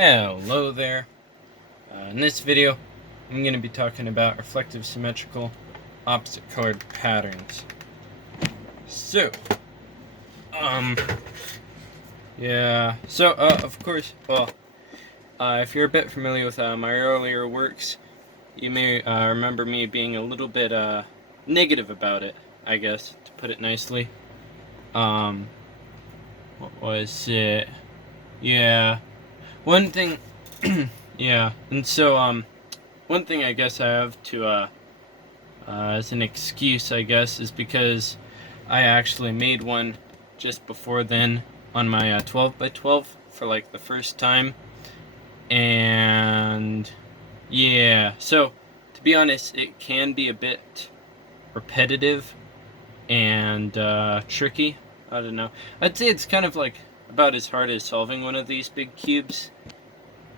Hello there. In this video, I'm going to be talking about reflective symmetrical opposite colored patterns. So, of course, if you're a bit familiar with my earlier works, you may remember me being a little bit negative about it, I guess, to put it nicely. What was it? Yeah. One thing, yeah, and so, one thing I guess I have to, as an excuse, I guess, is because I actually made one just before then on my 12 by 12 for like the first time, and yeah, so to be honest, it can be a bit repetitive and tricky. I don't know. I'd say it's kind of like about as hard as solving one of these big cubes,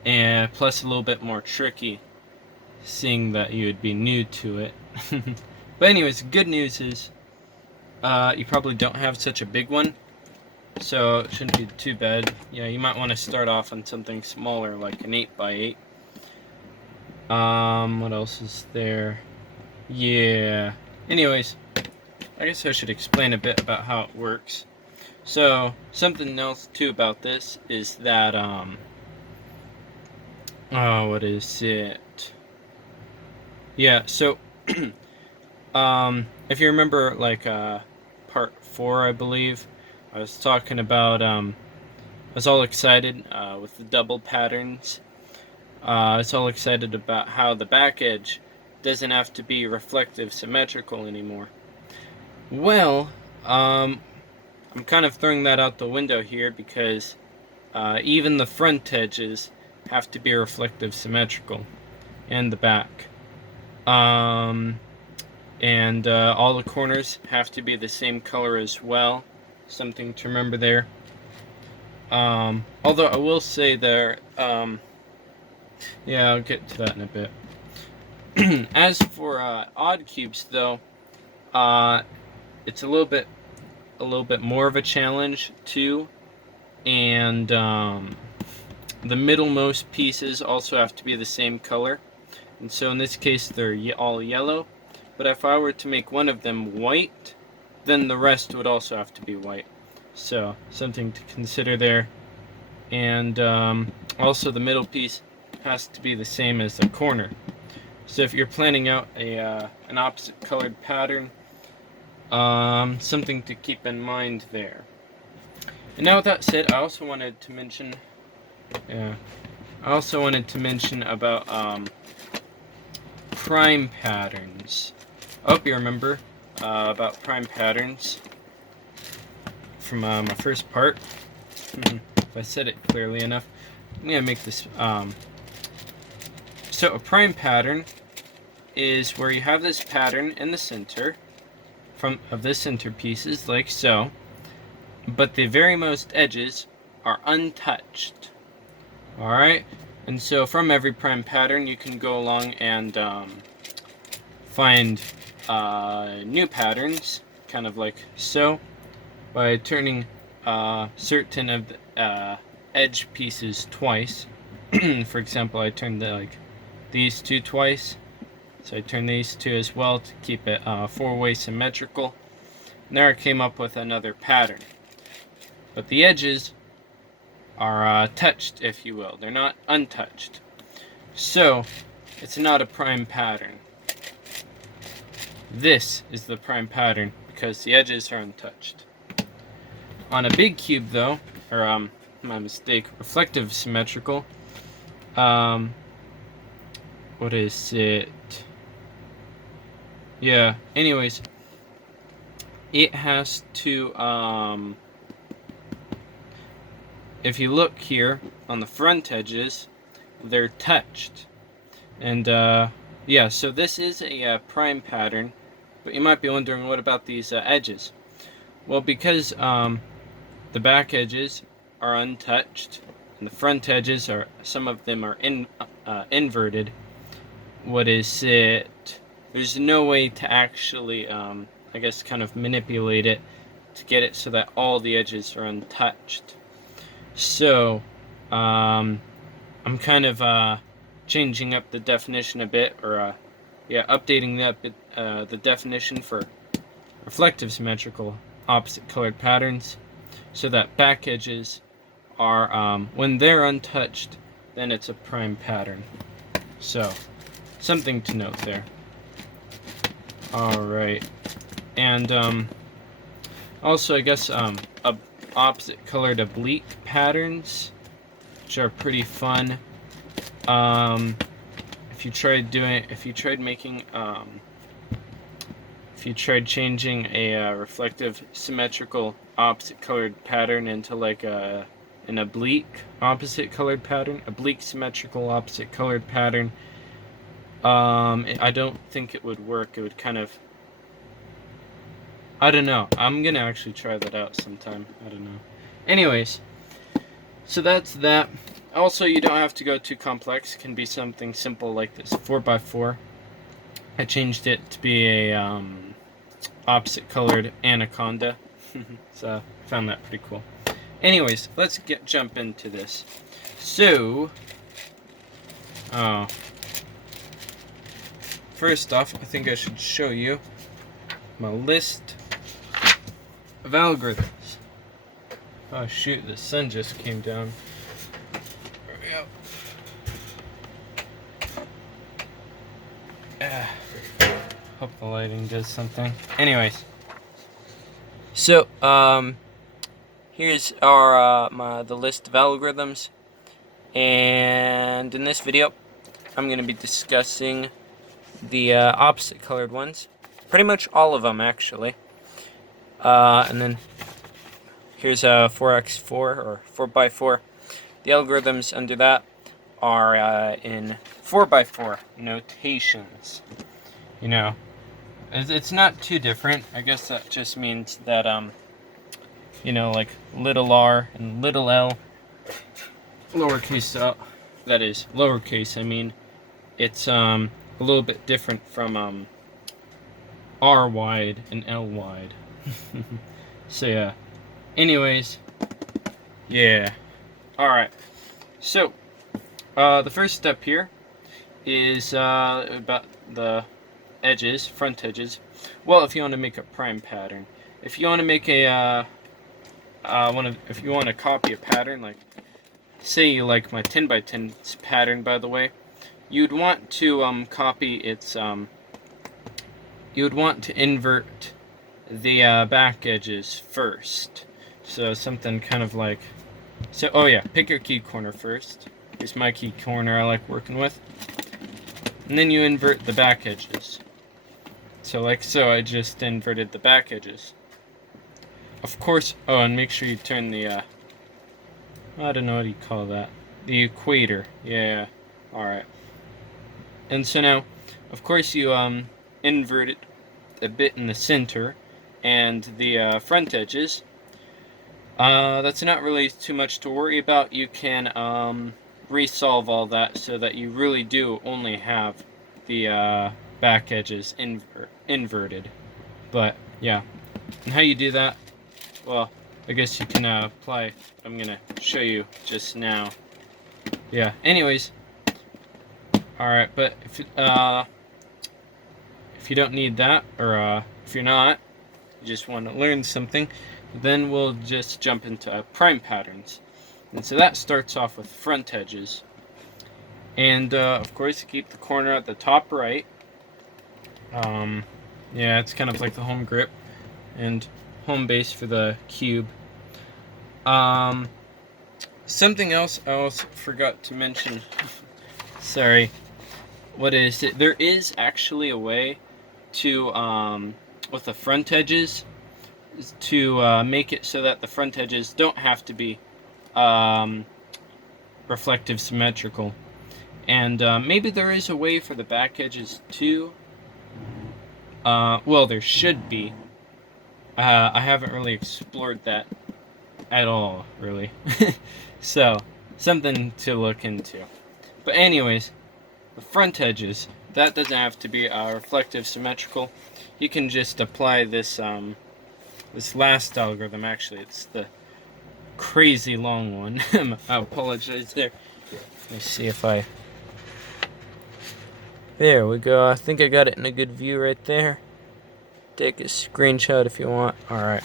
and plus a little bit more tricky, seeing that you would be new to it. But anyways, good news is you probably don't have such a big one, so it shouldn't be too bad. Yeah, you might want to start off on something smaller, like an 8 by 8. What else is there? Yeah. Anyways, I guess I should explain a bit about how it works. So, something else too about this is that, what is it? Yeah, so, if you remember, like, part 4, I believe, I was talking about, I was all excited, with the double patterns. I was all excited about how the back edge doesn't have to be reflective symmetrical anymore. Well, I'm kind of throwing that out the window here because even the front edges have to be reflective symmetrical, and the back. And all the corners have to be the same color as well. Something to remember there. Although I will say there, yeah, I'll get to that in a bit. As for odd cubes, though, it's a little bit more of a challenge too, and the middlemost pieces also have to be the same color, and so in this case they're all yellow. But if I were to make one of them white, then the rest would also have to be white. So something to consider there. And also the middle piece has to be the same as the corner. So if you're planning out an opposite colored pattern, something to keep in mind there. And now with that said, I also wanted to mention about prime patterns. I hope you remember about prime patterns from my first part. If I said it clearly enough, I'm gonna make this. So a prime pattern is where you have this pattern in the center of the center pieces, like so, but the very most edges are untouched. Alright? And so from every prime pattern you can go along and find new patterns, kind of like so, by turning certain of the edge pieces twice. For example, I turned these two twice, so I turned these two as well to keep it four-way symmetrical. And there I came up with another pattern. But the edges are touched, if you will. They're not untouched. So, it's not a prime pattern. This is the prime pattern because the edges are untouched. On a big cube, though, or my mistake, reflective symmetrical, what is it? Yeah, anyways, it has to, if you look here on the front edges, they're touched. And, yeah, so this is a prime pattern, but you might be wondering, what about these edges? Well, because the back edges are untouched, and the front edges some of them are inverted. What is it? There's no way to actually, I guess, kind of manipulate it to get it so that all the edges are untouched. So, I'm kind of changing up the definition a bit, or yeah, updating the definition for reflective symmetrical opposite colored patterns, so that back edges are, when they're untouched, then it's a prime pattern. So, something to note there. Alright. And, also, I guess, opposite colored oblique patterns, which are pretty fun. If you tried changing a reflective symmetrical opposite colored pattern into like an oblique opposite colored pattern, oblique symmetrical opposite colored pattern, I don't think it would work. It would kind of, I don't know. I'm gonna actually try that out sometime. I don't know. Anyways, so that's that. Also, you don't have to go too complex. It can be something simple like this 4x4. I changed it to be a opposite colored anaconda. So I found that pretty cool. Anyways, let's jump into this. So, first off, I think I should show you my list of algorithms. Oh shoot, the sun just came down. There we go. Hope the lighting does something. Anyways, so here's our the list of algorithms, and in this video, I'm going to be discussing the opposite colored ones, pretty much all of them actually. And then here's a 4x4 or 4x4. The algorithms under that are in 4x4 notations. You know, it's not too different. I guess that just means that, you know, like little r and little l, lowercase l, that is, lowercase, I mean, it's a little bit different from r wide and l wide. So yeah, anyways, yeah, alright, so the first step here is about the edges, front edges. Well, if you want to make a prime pattern, if you want to make a if you want to copy a pattern, like say you like my 10x10 pattern, by the way, you'd want to copy its you would want to invert the back edges first. So something kind of like, so oh yeah, pick your key corner first. Here's my key corner I like working with, and then you invert the back edges. So like so, I just inverted the back edges. Of course, oh, and make sure you turn the, I don't know what you call that. The equator, yeah, alright. And so now, of course you, invert it a bit in the center, and the, front edges. That's not really too much to worry about. You can, resolve all that so that you really do only have the, back edges inverted. But yeah, and how you do that, well, I guess you can apply, I'm gonna show you just now. Yeah, anyways, alright, but if you don't need that, or if you're not, you just want to learn something, then we'll just jump into prime patterns. And so that starts off with front edges, and of course you keep the corner at the top right. Yeah, it's kind of like the home grip and home base for the cube. Something else I also forgot to mention. Sorry. What is it? There is actually a way to, with the front edges, to make it so that the front edges don't have to be reflective symmetrical. And maybe there is a way for the back edges too. Well, there should be. I haven't really explored that at all, really. So, something to look into. But anyways, the front edges, that doesn't have to be reflective symmetrical. You can just apply this, this last algorithm. Actually, it's the crazy long one. I apologize there. Let's see if I... There we go. I think I got it in a good view right there. Take a screenshot if you want. Alright.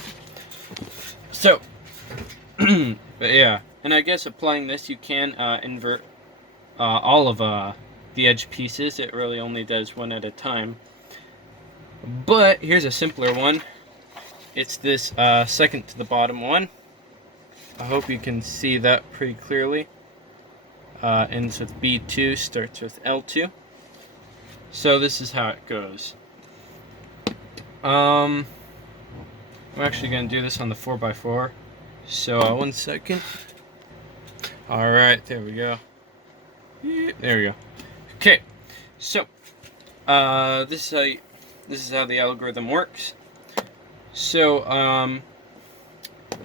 So, but yeah. And I guess applying this, you can invert all of the edge pieces. It really only does one at a time. But here's a simpler one. It's this second to the bottom one. I hope you can see that pretty clearly. Ends with B2, starts with L2. So this is how it goes. I'm actually going to do this on the 4x4. So 1 second. Alright, there we go. There we go. Okay, so this is how the algorithm works. So I'm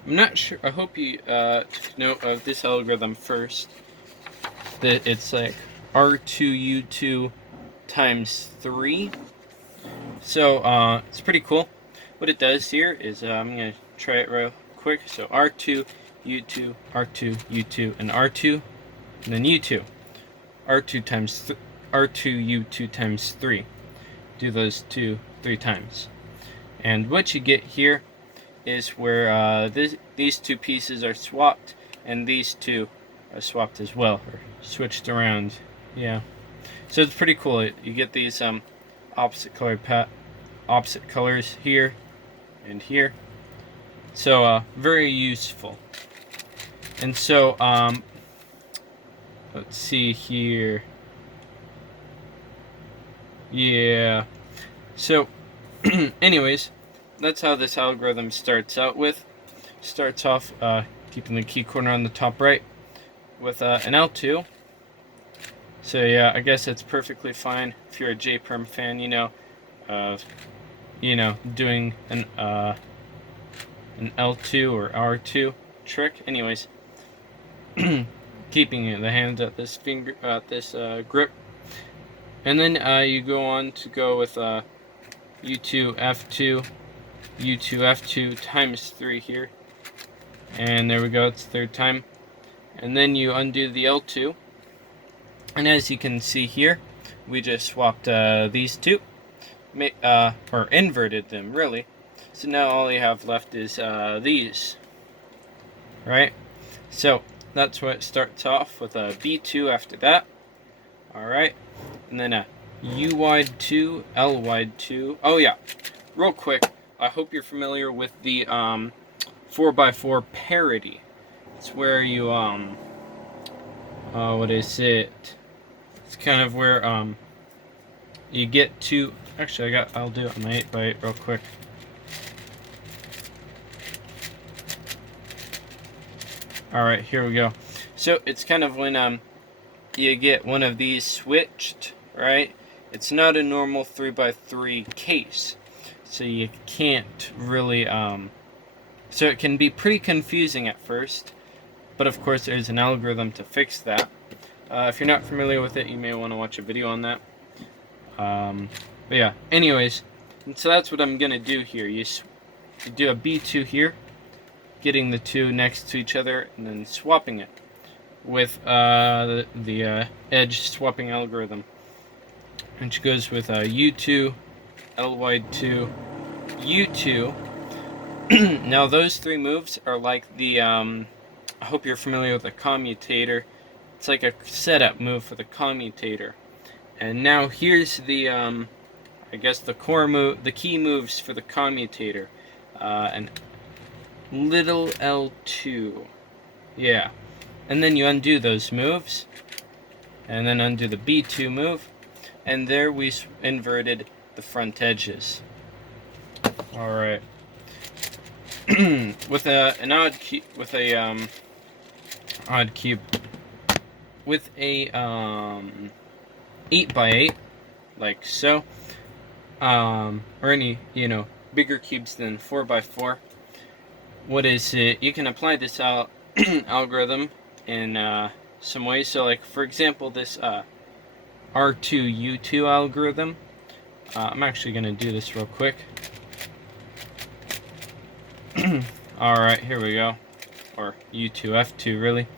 not sure. I hope you took note of this algorithm first. That it's like R2U2 times 3. So it's pretty cool. What it does here is I'm gonna try it real quick. So R2 U2, R2 U2, and R2, and then U2. R2 times R2 U2 times 3. Do those 3 times. And what you get here is where these two pieces are swapped, and these two are swapped as well, or switched around. Yeah. So it's pretty cool. You get these opposite colors here and here. So very useful. And so let's see here. Yeah. So anyways, that's how this algorithm starts out with. Starts off keeping the key corner on the top right with an L2. So yeah, I guess it's perfectly fine if you're a JPerm fan, doing an L2 or R2 trick. Anyways, keeping the hands at this grip, and then you go on to go with U2 F2, U2 F2 times 3 here, and there we go. It's third time, and then you undo the L2. And as you can see here, we just swapped these two, or inverted them, really. So now all you have left is these, right? So that's what it starts off with, a B2 after that, alright? And then a U wide 2, L wide 2. Oh yeah, real quick, I hope you're familiar with the 4x4 parity. It's where you, what is it? It's kind of where you get to. Actually, I'll do it on my 8x8 real quick. All right, here we go. So it's kind of when you get one of these switched, right? It's not a normal 3x3 case, so you can't really so it can be pretty confusing at first, but of course there's an algorithm to fix that. If you're not familiar with it, you may want to watch a video on that. But yeah, anyways, and so that's what I'm going to do here. You do a B2 here, getting the two next to each other, and then swapping it with the edge swapping algorithm, which goes with U2, L wide 2, U2. Now those 3 moves are like the, I hope you're familiar with the commutator. It's like a setup move for the commutator. And now here's the, I guess the core move, the key moves for the commutator. And little L2. Yeah. And then you undo those moves. And then undo the B2 move. And there we inverted the front edges. Alright. With an odd cube, with a odd cube, with a 8x8, like so, or any bigger cubes than 4x4. What is it? You can apply this algorithm in some ways. So, like for example, this R2U2 algorithm. I'm actually going to do this real quick. Alright, here we go. Or U2F2, really.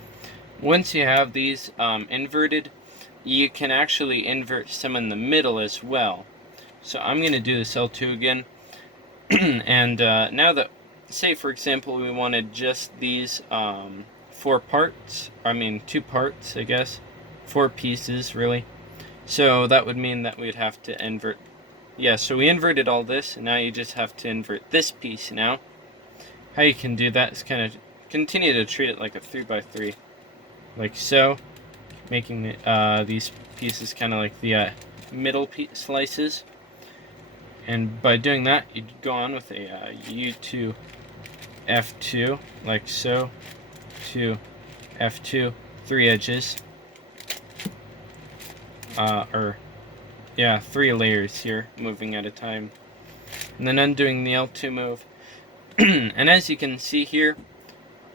once you have these inverted, you can actually invert some in the middle as well. So I'm going to do this L2 again. And now that, say for example, we wanted just these 4 parts, I mean 2 parts, I guess, 4 pieces really. So that would mean that we'd have to invert. Yeah, so we inverted all this, and now you just have to invert this piece now. How you can do that is kind of continue to treat it like a 3x3, like so, making these pieces kind of like the middle slices. And by doing that, you go on with a U2 F2, like so, to F2, 3 edges, or yeah, 3 layers here, moving at a time, and then undoing the L2 move. And as you can see here,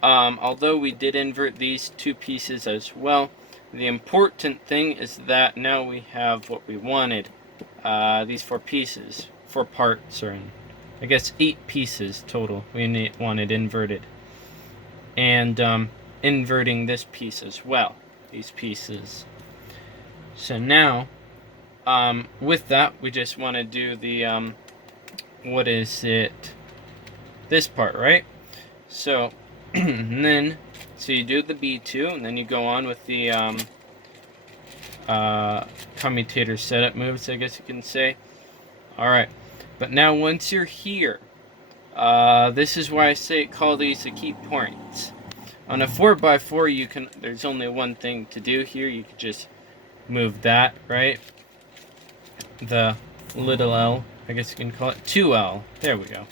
although we did invert these 2 pieces as well, the important thing is that now we have what we wanted, these 4 pieces, 4 parts, or I guess 8 pieces total we wanted inverted. And inverting this piece as well, these pieces. So now, with that, we just want to do the, what is it? This part, right? So, and then, so you do the B2, and then you go on with the commutator setup moves, I guess you can say. Alright, but now once you're here, this is why I say call these the key points. On a 4x4, there's only one thing to do here. You can just move that, right? The little L, I guess you can call it 2L. There we go.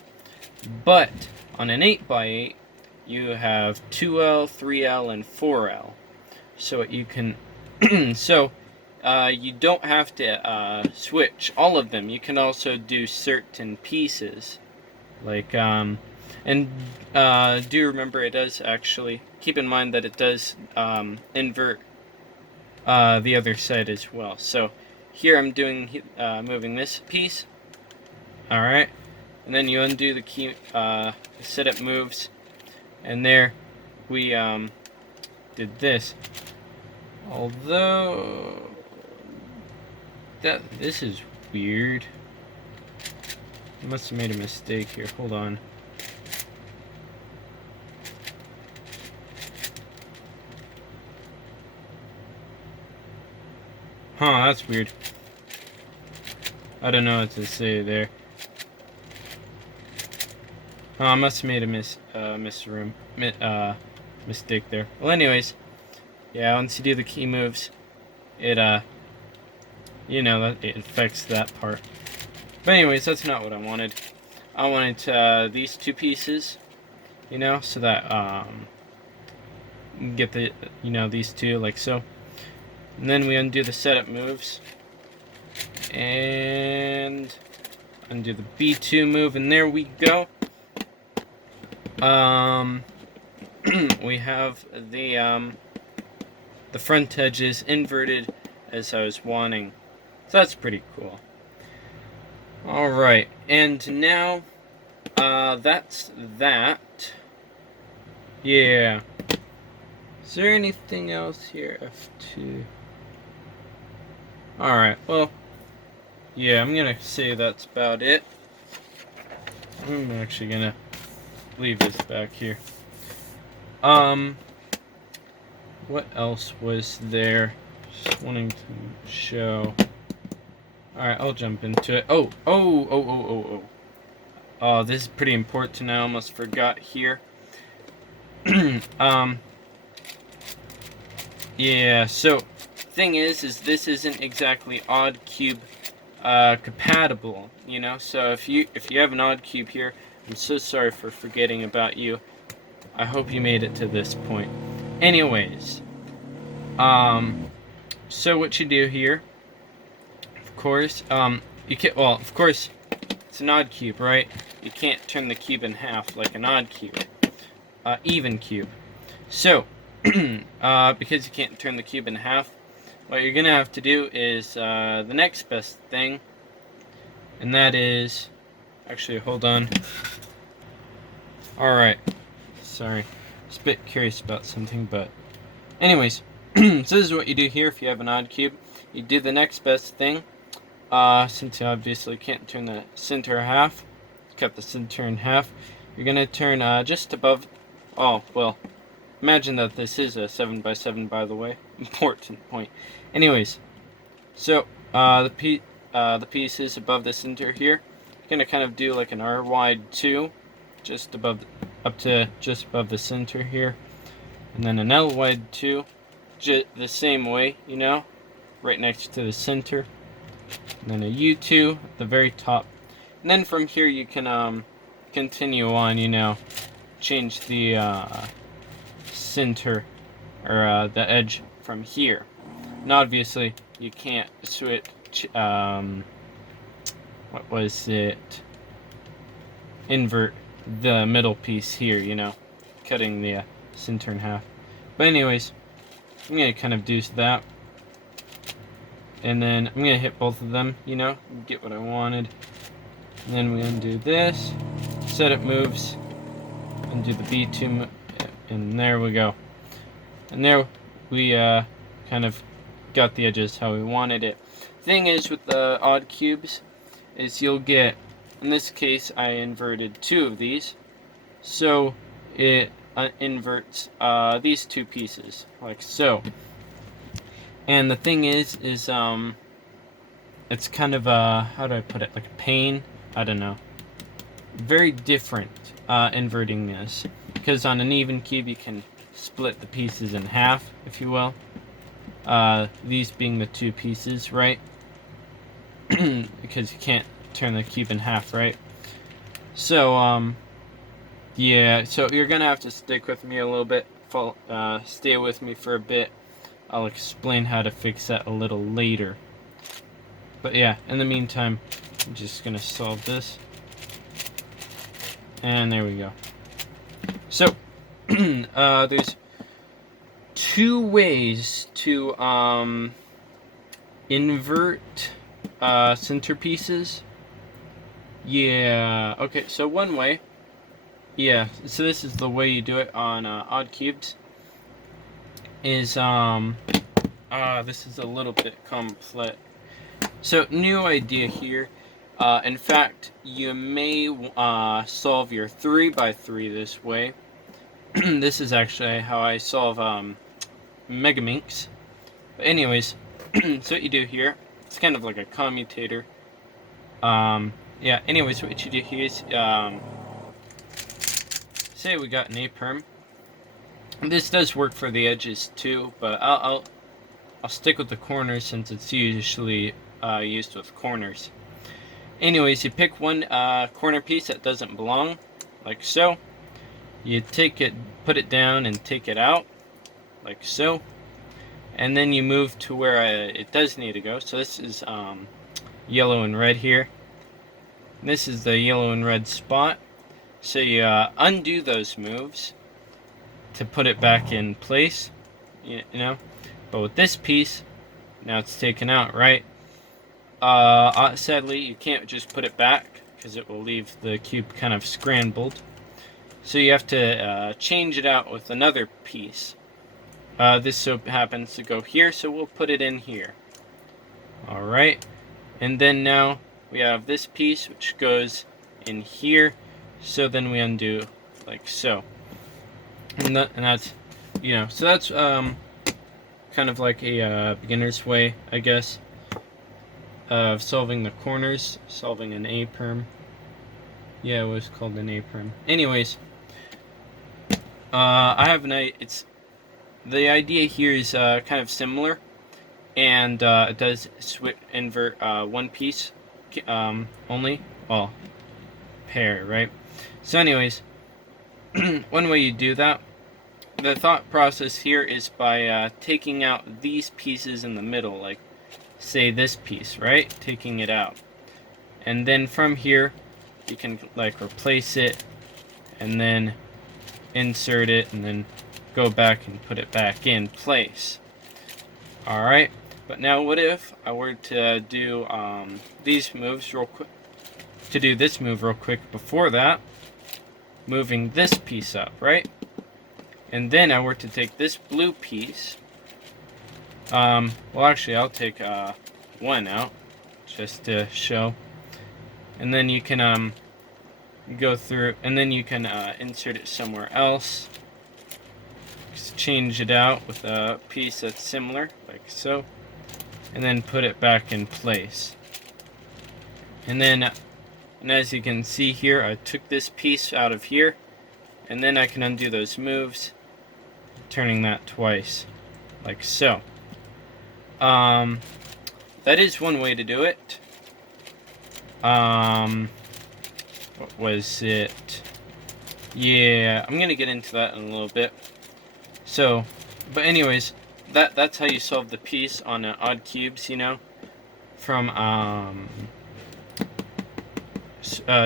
But on an 8x8, you have 2L, 3L, and 4L. So you can, so you don't have to switch all of them. You can also do certain pieces, like and do remember it does actually keep in mind that it does invert the other side as well. So here I'm doing moving this piece. All right, and then you undo the key setup moves, and there we did this. Although this is weird. I must have made a mistake here. Hold on. Huh, that's weird. I don't know what to say there. Oh, I must have made a mistake there. Well, anyways, yeah, once you do the key moves, it you know, that it affects that part. But anyways, that's not what I wanted. I wanted these 2 pieces, you know, so that get the, you know, these 2 like so. And then we undo the setup moves and undo the B2 move, and there we go. We have the front edges inverted as I was wanting. So that's pretty cool. Alright, and now that's that. Yeah. Is there anything else here? F2. Alright, well, yeah, I'm gonna say that's about it. I'm actually gonna leave this back here. What else was there? Just wanting to show. Alright, I'll jump into it. Oh, this is pretty important. I almost forgot here. Yeah, so thing is this isn't exactly odd cube compatible, you know. So if you have an odd cube here, I'm so sorry for forgetting about you. I hope you made it to this point. Anyways, so what you do here, of course, you can't. Well, of course, it's an odd cube, right? You can't turn the cube in half like an odd cube, even cube. So, because you can't turn the cube in half, what you're gonna have to do is the next best thing, and that is, actually, hold on. Alright, sorry, just a bit curious about something, but Anyways, so this is what you do here if you have an odd cube. You do the next best thing. Since you obviously can't turn the center half, cut the center in half. You're gonna turn just above. Oh well, imagine that this is a 7x7, by the way. Important point. Anyways, so the pieces above the center here. You're gonna kind of do like an R wide 2, just above, up to just above the center here, and then an L wide 2, the same way, you know, right next to the center. And then a U2 at the very top. And then from here you can continue on, you know, change the center or the edge from here. And obviously you can't switch what was it? Invert the middle piece here, you know, cutting the center in half. But anyways, I'm gonna kind of do that. And then I'm gonna hit both of them, you know, get what I wanted. And then we undo this, set it moves, undo the B2, and there we go. And there we kind of got the edges how we wanted it. Thing is with the odd cubes, is you'll get, in this case I inverted 2 of these, so it inverts these 2 pieces, like so. And the thing is it's kind of how do I put it, like a pain? I don't know. Very different inverting this, because on an even cube you can split the pieces in half, if you will. These being the 2 pieces, right? Because you can't turn the cube in half, right? So yeah, so you're gonna have to stick with me a little bit, stay with me for a bit. I'll explain how to fix that a little later. But yeah, in the meantime, I'm just gonna solve this. And there we go. So, there's 2 ways to invert centerpieces. Yeah, okay, so one way, yeah, so this is the way you do it on odd cubes. Is this is a little bit complex. So new idea here. In fact, you may solve your 3x3 this way. This is actually how I solve Megaminx. But anyways, so what you do here, it's kind of like a commutator. Yeah. Anyways, what you do here is say we got an A perm. This does work for the edges too, but I'll stick with the corners since it's usually used with corners. Anyways, you pick one corner piece that doesn't belong, like so. You take it, put it down, and take it out, like so. And then you move to where it does need to go. So this is yellow and red here. This is the yellow and red spot. So you undo those moves to put it back in place, you know. But with this piece, now it's taken out, right? Sadly, you can't just put it back because it will leave the cube kind of scrambled. So you have to change it out with another piece. This so happens to go here, so we'll put it in here. Alright, and then now we have this piece which goes in here, so then we undo like so. And that's, you know, so that's kind of like a beginner's way, I guess, of solving the corners, solving an A perm. Yeah, it was called an A perm. Anyways, I have the idea here is kind of similar, and it does invert one piece only, well, pair, right? So anyways, one way you do that, the thought process here is by taking out these pieces in the middle, like say this piece, right? Taking it out. And then from here, you can like replace it and then insert it and then go back and put it back in place. Alright, but now what if I were to do these moves real quick, to do this move real quick before that, moving this piece up, right? and then I were to take this blue piece, well actually I'll take one out just to show, and then you can go through, and then you can insert it somewhere else. Just change it out with a piece that's similar, like so, and then put it back in place. And then, and as you can see here, I took this piece out of here, and then I can undo those moves, turning that twice, like so. That is one way to do it. What was it? Yeah, I'm gonna get into that in a little bit. So, but anyways, that's how you solve the piece on odd cubes, you know, from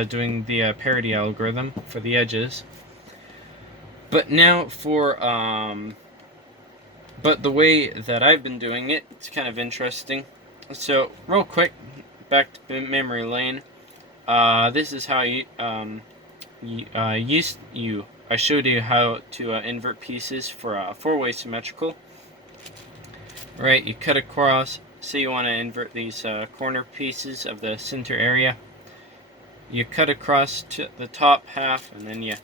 doing the parity algorithm for the edges. But now for but the way that I've been doing it, it's kind of interesting. So real quick, back to memory lane. This is how I showed you how to invert pieces for a four-way symmetrical. Right, you cut across. Say you want to invert these corner pieces of the center area. You cut across to the top half, and then you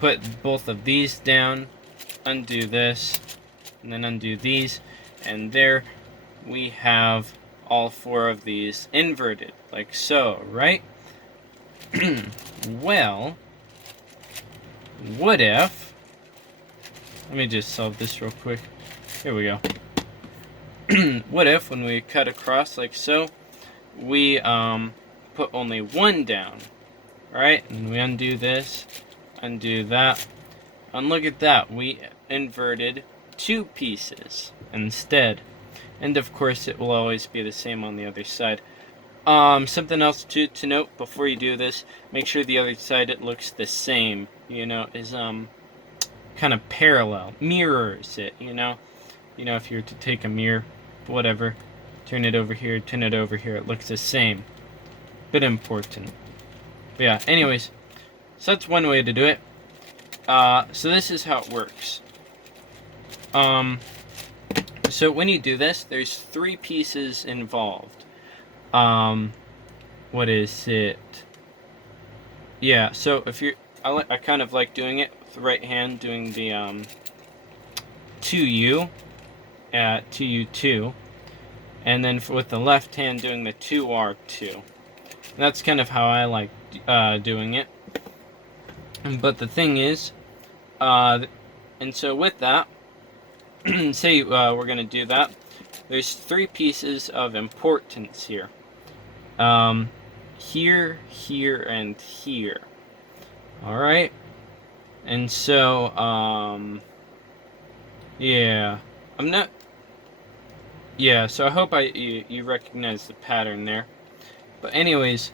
put both of these down, undo this, and then undo these, and there we have all four of these inverted, like so, right? Well, what if, let me just solve this real quick. Here we go. What if when we cut across like so, we put only one down, right? And we undo this, undo that, and look at that, we inverted two pieces instead. And of course it will always be the same on the other side. Something else to note before you do this, make sure the other side it looks the same, you know, is kind of parallel, mirrors it, you know, if you were to take a mirror, whatever, turn it over here, it looks the same. Bit important. But yeah, anyways, so that's one way to do it. So this is how it works. So when you do this, there's three pieces involved. What is it? Yeah, so if you're, I kind of like doing it with the right hand, doing the 2U at 2U2, and then with the left hand doing the 2R2. That's kind of how I like doing it. But the thing is, and so with that, say we're going to do that, there's three pieces of importance here. Here, here, and here. Alright? And so, yeah. I'm not... Yeah, so I hope you recognize the pattern there. But anyways,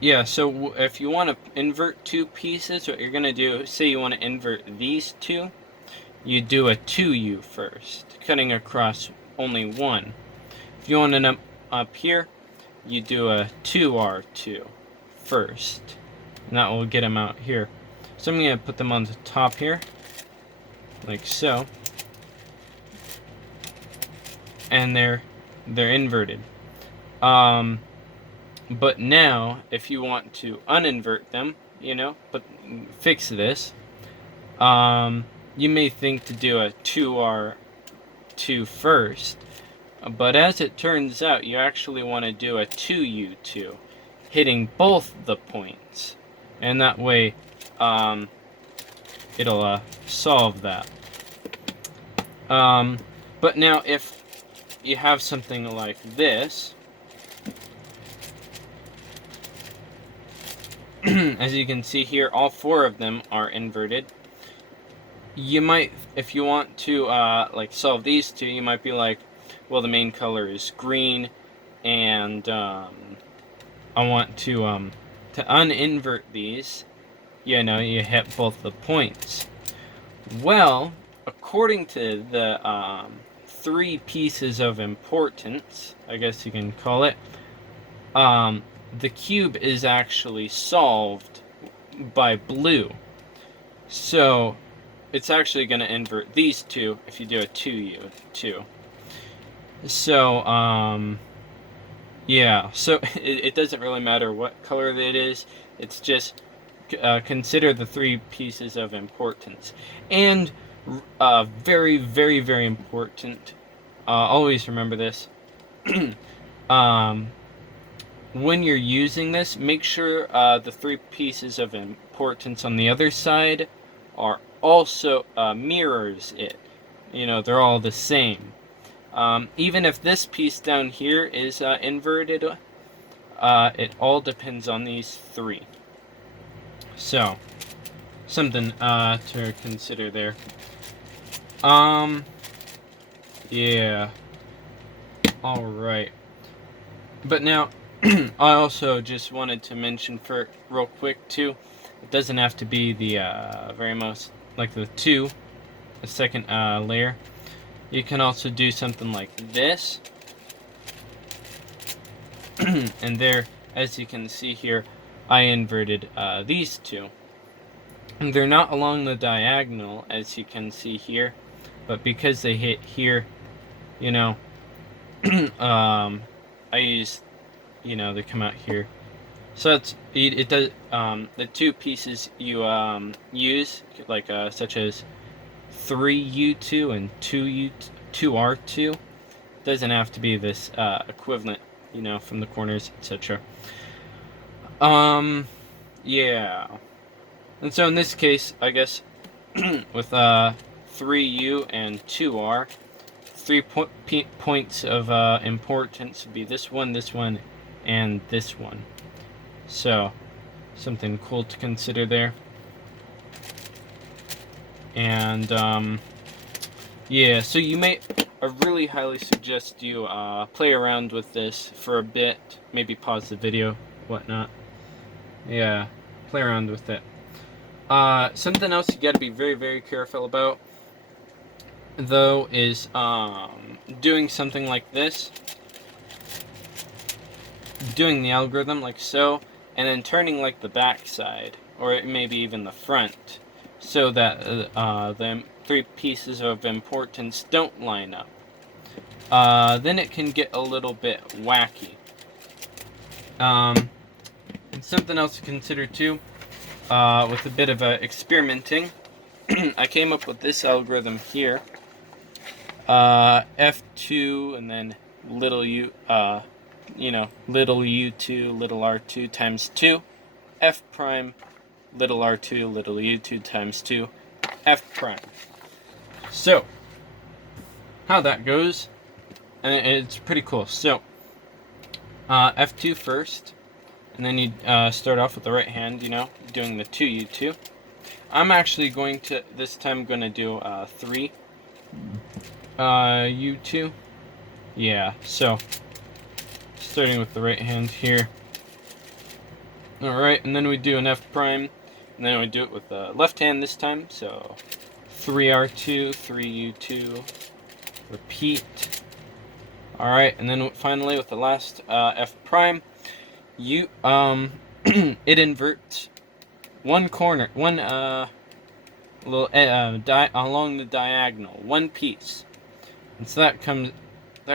yeah, so if you want to invert two pieces, what you're going to do, say you want to invert these two, you do a 2U first, cutting across only one. If you want them up here, you do a 2R2 first, and that will get them out here. So I'm going to put them on the top here, like so, and they're inverted. But now, if you want to uninvert them, you know, but fix this, you may think to do a 2R2 first, but as it turns out, you actually want to do a 2U2, hitting both the points, and that way, it'll solve that. But now, if you have something like this, as you can see here, all four of them are inverted. You might, if you want to like solve these two, you might be like, well, the main color is green, and I want to uninvert these. You know, you hit both the points. Well, according to the three pieces of importance, I guess you can call it, the cube is actually solved by blue. So it's actually going to invert these two if you do a 2U, 2. So, yeah, so it doesn't really matter what color it is. It's just consider the three pieces of importance. And very, very, very important, always remember this, when you're using this, make sure the three pieces of importance on the other side are also mirrors it. You know, they're all the same. Even if this piece down here is inverted, it all depends on these three. So, something to consider there. Yeah. Alright. But now, I also just wanted to mention for real quick too, it doesn't have to be the very most, like the second layer. You can also do something like this. And there, as you can see here, I inverted these two. And they're not along the diagonal, as you can see here, but because they hit here, you know, I use, you know, they come out here. So that's, it does, the two pieces you use, like such as 3U2 and 2R2, doesn't have to be this equivalent, you know, from the corners, etc. Yeah. And so in this case, I guess, with 3U and 2R, 3 points of importance would be this one, and this one. So, something cool to consider there. And, yeah, so you may, I really highly suggest you play around with this for a bit, maybe pause the video, whatnot. Yeah, play around with it. Something else you gotta be very, very careful about, though, is doing something like this. Doing the algorithm like so, and then turning like the back side, or maybe even the front, so that the three pieces of importance don't line up. Then it can get a little bit wacky. And something else to consider too, with a bit of experimenting, I came up with this algorithm here. F2 and then little u, you know, little u2, little r2 times 2, f prime, little r2, little u2 times 2, f prime. So, how that goes, and it's pretty cool. So, f2 first, and then you start off with the right hand, you know, doing the 2u2. I'm actually going to, this time, going to do 3 u2. Yeah, so starting with the right hand here. Alright, and then we do an F prime, and then we do it with the left hand this time, so 3R2, 3U2, repeat. Alright, and then finally with the last F prime, it inverts one corner, one little along the diagonal, one piece. And so that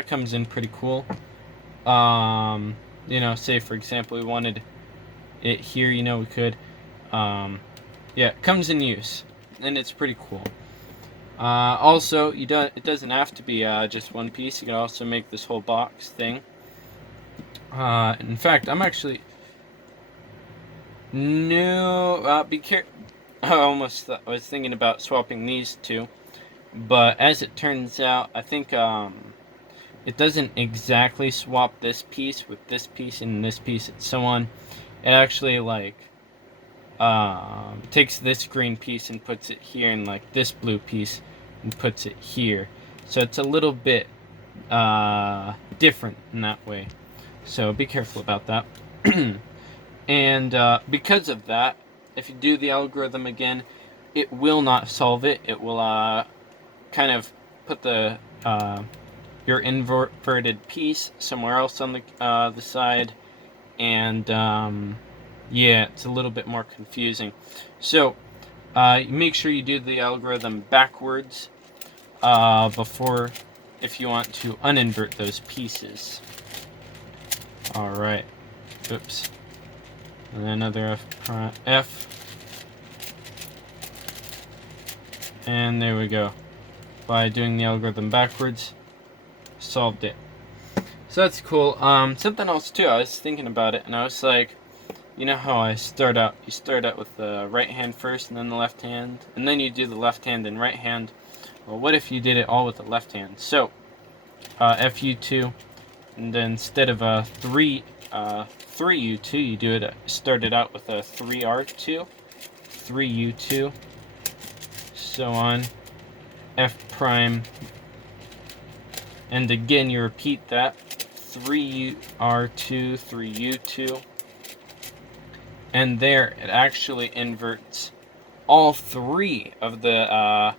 comes in pretty cool. You know, say for example we wanted it here, you know, we could. Yeah, it comes in use, and it's pretty cool. Also, it doesn't have to be just one piece. You can also make this whole box thing. In fact, I'm actually be careful. I was thinking about swapping these two, but as it turns out, I think it doesn't exactly swap this piece with this piece and this piece and so on. It actually like takes this green piece and puts it here, and like this blue piece and puts it here. So it's a little bit different in that way. So be careful about that. And because of that, if you do the algorithm again, it will not solve it. It will kind of put your inverted piece somewhere else on the side, and Yeah, it's a little bit more confusing. So, make sure you do the algorithm backwards before, if you want to uninvert those pieces. Alright. Oops. And another F. And there we go. By doing the algorithm backwards, solved it. So that's cool. Something else too, I was thinking about it, and I was like, you know how you start out with the right hand first and then the left hand, and then you do the left hand and right hand. Well, what if you did it all with the left hand? So, FU2, and then instead of a 3U2, you do it, start it out with a 3R2, 3U2, so on, F prime, and again you repeat that, 3R2, 3U2, and there it actually inverts all three of the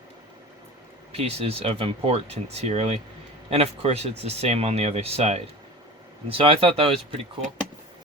pieces of importance here, really. And of course it's the same on the other side. And so I thought that was pretty cool.